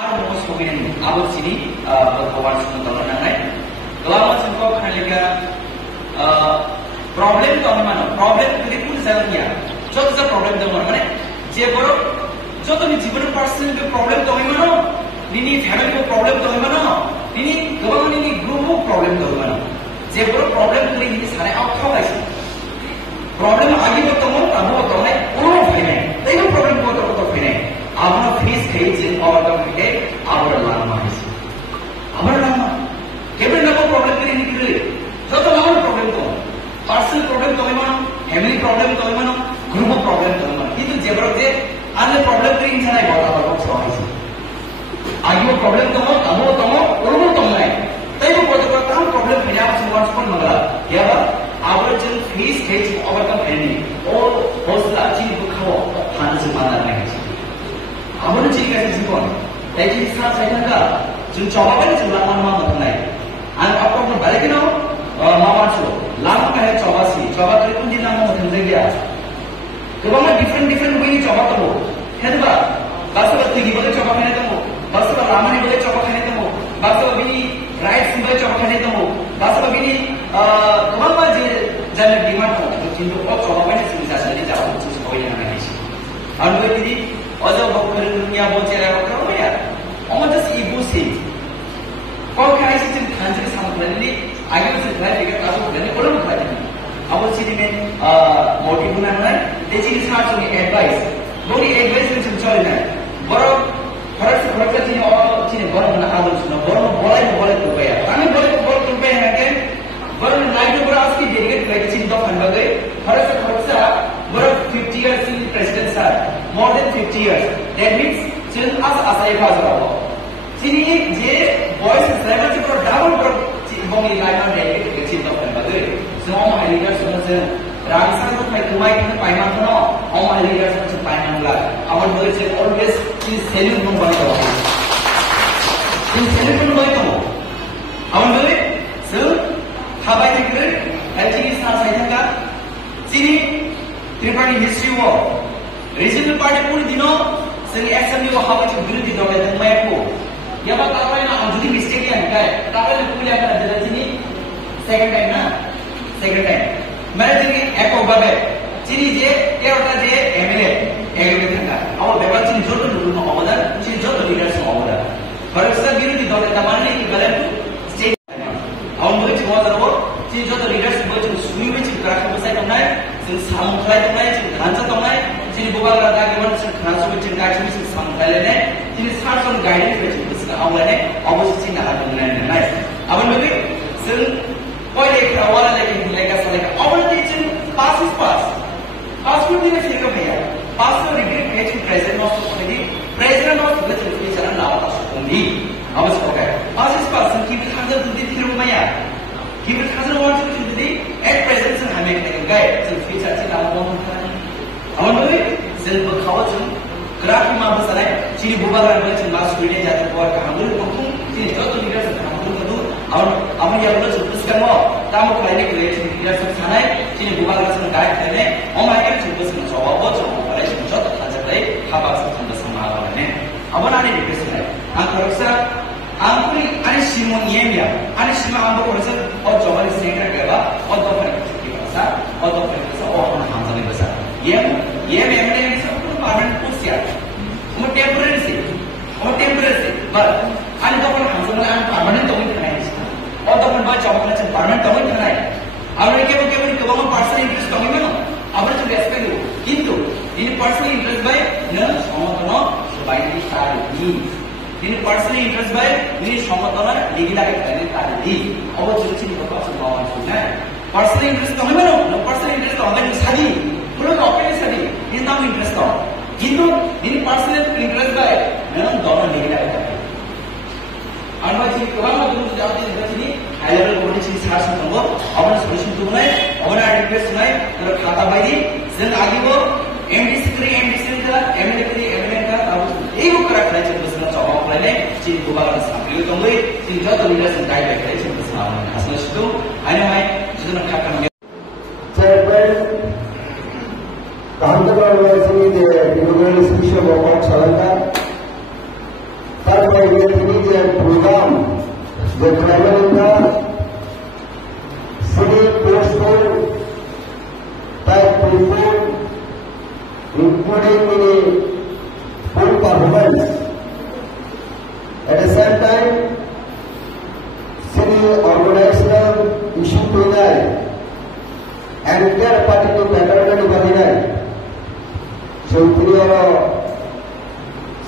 Mau somin abot sini berkawan semua tahun nangai. Kelama semua kaliga problem tu mana? Problem tu pun zamannya. Jauh tu problem tu mana? Jauh baru jauh tu ni jiban person tu problem tu mana? Ini family tu problem tu mana? Ini kawan ini group problem tu mana? Jauh baru problem tu ni sana out kau lagi. Problem आगे बताऊँ अबू बताऊँ नहीं उन्होंने फिर नहीं problem को तो फिर नहीं आपने फेस किए जिन और तो फिर आवर लामा है आवर लामा केवल ना वो problem के लिए निकले जो तो लामा problem तो personal problem तो इमानो family problem तो इमानो group problem तो इमानो ये तो जबरदस्त है अन्य problem के लिए इंसान एक बहुत बड़ा प्रॉब्लम है आगे वो problem तो हो अबू तो हो उन्होंने तो नहीं तभी वो बहुत बड़ा काम problem फिर आप सुबह सुबह मगला क्या बात our just face case to overcome any or hostile चीज को खाओ खाने से माना नहीं है our चीज कैसे सीखों लेकिन साथ साथ का जो चौबा जो लामा मामा मतलब नहीं and आपको तो बड़े किनो मामा चो लामा का है चौबा तो कौन दिन लामा मतलब नहीं गया तो वहाँ different way चौबा तो हो है तो बस बत्ती की बोले चौबा खाने तो हो बस लामा ने बोले चौबा खाने तो हो बस अभी राइट सिंबल चौबा खाने तो हो बस अभी कमाल जे जाने डिमांड हो तो चिंतो और चौबा में सिंचा चली जाओ कुछ कोई ना नहीं और वो दीदी और जब बकरे दुनिया बोलते रहे बकरा हो यार और जस्ट ईगो से कौन क्या ऐसी चीज खाने के सामने नहीं आगे से ट्राई करके काबू करने को लोग खाते हैं अब उस चीज में मोटिव बनाना है देखिए इस हाथ में एडवाइस लोग एडवाइस में चल रहे हैं बड़ो फर्स्ट चीज और चीज बड़ो बना आदम सुना बड़ो बोले तो गया हमें बोले तो गया है कि बड़ो नाइट को बड़ा उसकी डेलीगेट वैक्सीन तो फंड गए फर्स्ट बड़ो 50 years in president sir more than 50 years that means still us asai khazra ho sini je voice driver se pro double pro bongi line on delegate vaccine तो fund गए so my leader सुनसे Rajasthan को मैं तुम्हारे के पाइमा तो ना और my leader सुनसे पाइमा La our boys say always is selling from one to in selling from one to our boy so हाबाई दिक्कत एलजीबी साथ साइड का सीनी त्रिपाठी हिस्ट्री वो रीजनल पार्टी पूरी दिनों संग एक्शन में वो हाबाई के विरुद्ध दौड़े थे मैं को ये बात ताकि ना अंजुदी मिस्टेक क्या है ताकि ना पूरी अगर अंदर सीनी सेकंड टाइम मैंने सीनी एको बाबे सीनी जे ये होता जे एमएलए था और बेबाद सीनी जो तो लोगों को अवधान सीनी जो तो लीडर्स को अवधान पर उसका विरुद्ध दौड़े तमाने की गलत और मुझे बहुत ज़रूर चीज़ जो तो लीडर्स मुझे सुई में चीज़ कराके बसाई तो नहीं चीज़ सामुखलाई तो नहीं चीज़ धांचा तो नहीं चीज़ बुबा करता है कि वो चीज़ खांसू में चीज़ काट में चीज़ सामुखलाई लेने चीज़ सार सोन गाइडेंस में चीज़ बस का लेने ऑब्वियसली चीज़ ना हाथ में लेने नहीं अब लोगे सिर्फ कोई लेकर वाला लेकर साले का ऑब्वियसली चीज़ पास को भी नहीं सीखा भैया पास को रिग्रेट है चीज़ present of society present of which future ना होता सोंगी अवश्य होगा पास की खाजर दूधी फिर उमाया की खाजर want to Dudhi at present से हमें करेंगे गए तो फ्यूचर से लाभ बहुत होता है हम लोग सिर्फ खाओ चुन ग्राफी मां बस है चीनी बुबा का में चुन मास वीडियो जाते हैं और हम लोग को चीनी जो तो लीडर से हम लोग को दो और हम ये लोग चुन बस करना काम को लेने के लिए चीनी लीडर से खाना है चीनी बुबा का से गाइड करने और मैं एक चुन बस में जवाब बहुत जो और चीनी जो तो खाजर है खाबा से चुन बस मार रहे हैं अब ना नहीं डिप्रेशन है अंतरिक्ष आंकुरी आणि शिमोन येमिया आणि शिमा आंबो कोणचं और जवारी सेंटर केला और तो पर की भाषा और तो पर और हम समझने बसा ये मेमने सब परमानेंट कुछ यार हम टेम्पररी से बस आणि तो पर हम समझने आणि परमानेंट तो नहीं है और तो पर बात चौबा से परमानेंट तो नहीं है और के हम पर्सनल इंटरेस्ट कमी में ना अब तो रेस्पेक्ट हो किंतु इन पर्सनल इंटरेस्ट बाय न समतनो सबाई सारी ini personal interest by ini সমতলা ডিগ্রি লাগে তার দি অবশ্যই চিনি কথা আছে বাবা শুনে personal interest তো হবে না personal interest তো হবে সাদি পুরো অপেনে সাদি ইন নাম ইন্টারেস্ট তো কিন্তু ini personal interest by নাম দরন ডিগ্রি লাগে আর বাকি কোন মত যাতে দেখি হাই লেভেল কোটি চিনি সার্চ করব আমরা সলিউশন তো নাই আমরা রিকোয়েস্ট নাই পুরো খাতা বাইদি সেন আগিবো एमडी3 का एमडी3 का अब एक करा खाइ छ बस्न चौबा प्लाने चिन बुबा का सामले तो वे चिन जो तो लीडर्स गाइड बाय खाइ छ बस्न आसन छु अनि माइ जुन खाका चेयरमैन कांतगढ़ वासी के डिविजनल स्पेशल वर्क चलता program, the travel city postpone type report, including full performance. At the same time, city organizational issue to that, and their party to better than the so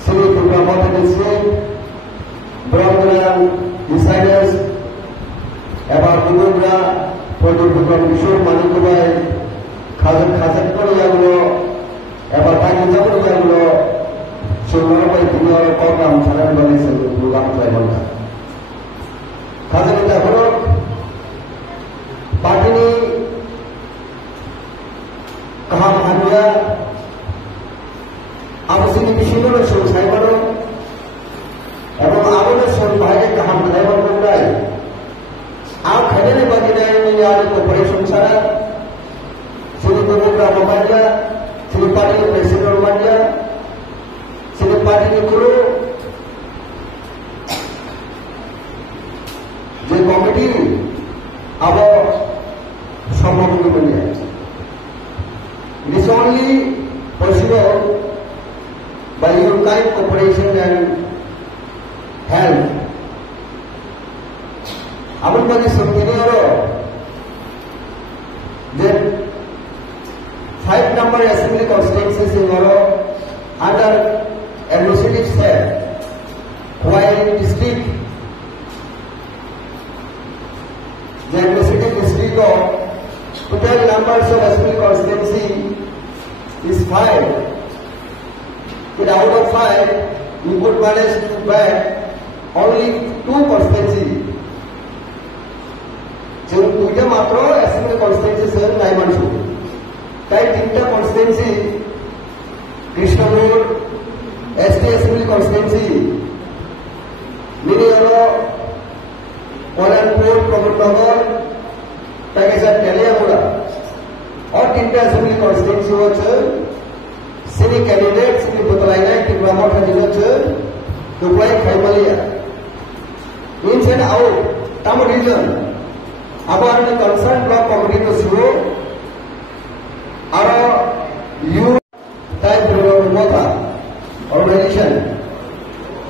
city to promote the state, program deciders about the program for the issue money to buy, Kazakh Korea, about Pakistan, so now by the program, Saran is a program travel. Kazakh party Kaham Hanya. Aku sini bising orang suruh saya baru, abang awalnya suruh bahaya kaham saya baru mulai. Aku kerja ni bagi dia ini ada corporation sana, sini program manja, sini parti presiden manja, sini parti ni guru, je komiti, abang semua mungkin manja. It is only possible by your kind cooperation and help. Abang bagi seperti that 5 number assembly constituencies in under administrative set, while district, the administrative district of total numbers of assembly constituency is 5. But out of 5, you could manage to back only 2 constituency. So, two matro assembly constituencies are 9 months. Type inter constituency, Krishnamur, ST assembly constituency, Minioro, Kolanpur, Prabhutnagar, Pakistan, Kaliamura, or inter assembly constituency was sini candidate sini botolainya di promote hasilnya duplai Kaimalia inside out tamu region apa ada concern block committee to show ara you type mota organization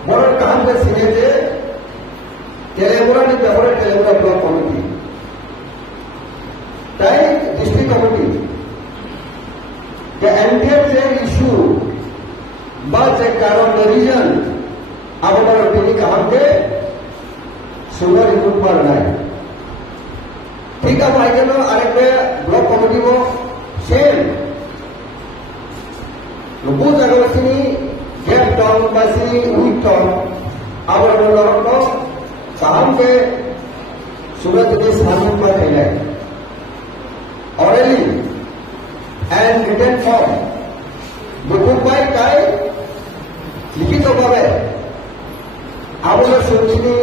board काम के सीने थे तेलेमुरा ने बेहतर तेलेमुरा block committee type district committee the entire issue but a कारण the region अब हमारा TV कहाँ के सुगर रिपोर्ट पर नहीं ठीक है भाई के लो अरे पे ब्लॉक कमेटी वो सेम लोगों जगह बसनी गेट टाउन बसनी वीक टाउन अब हमारा लोग कहाँ के सुगर के स्थानीय पर है orally and written form buku baik kai लिखित भावे आबोला सुनिनी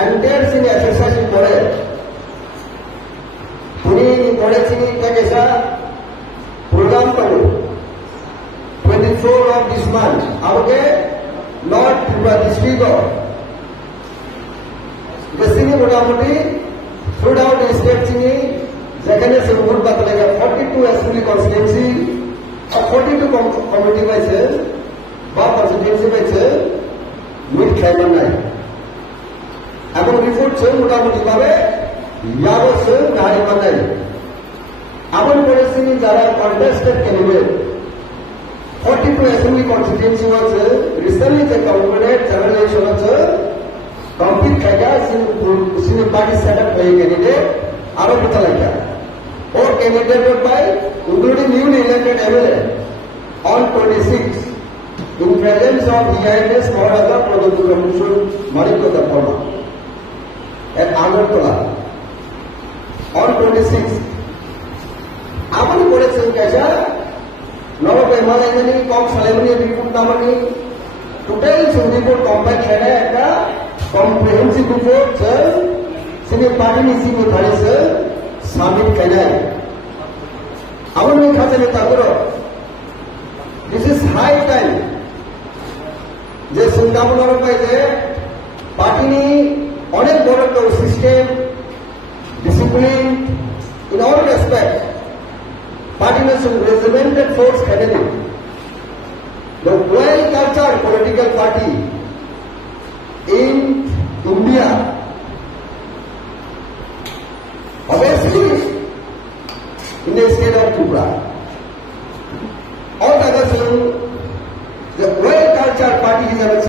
एंटायर सिनी एक्सरसाइज करे पुनी करे सिनी क्या कैसा प्रोग्राम करो 24 of this month आबोके नॉट पूरा डिस्ट्रिक्ट और सिनी मोटामोटी थ्रू आउट स्टेट सिनी जगह से वोट बदलेगा 42 असेंबली कॉन्स्टिट्यूंसी और 42 कम्युनिटी वाइज বা কনস্টিটিউয়েন্সি পেয়েছে মিড খাইবার নাই এবং রিপোর্ট ছে মোটামুটি ভাবে ইয়াবো ছে নারী বানাই এমন পরিস্থিতি যারা কন্টেস্টেড ক্যান্ডিডেট 42 অ্যাসেম্বলি কনস্টিটিউয়েন্সি হচ্ছে রিসেন্টলি যে কম্পিউটার জেনারেল ইলেকশন হচ্ছে কমপ্লিট খাইয়া সিনি পার্টি সেট আপ হয়ে ক্যান্ডিডেট আরো কোথা লাগা और candidate bye including newly elected MLA on 26 in presence of EIS or other Pradhan Commission Marikota Poma at Agartala on 26 Amani Kodesing Kasha Nova Himalayani Kok Salemani report Namani total report compact Shana comprehensive report sir Sini Party Nisi Muthari sir Samit Kanai Amani Khazani Tagoro this is high time যে চিন্তা ভাবনা পাইছে respect. Party has regimented force candidate. The well-cultured political party in India, obviously in the state of Tripura, all the others, the well-cultured party is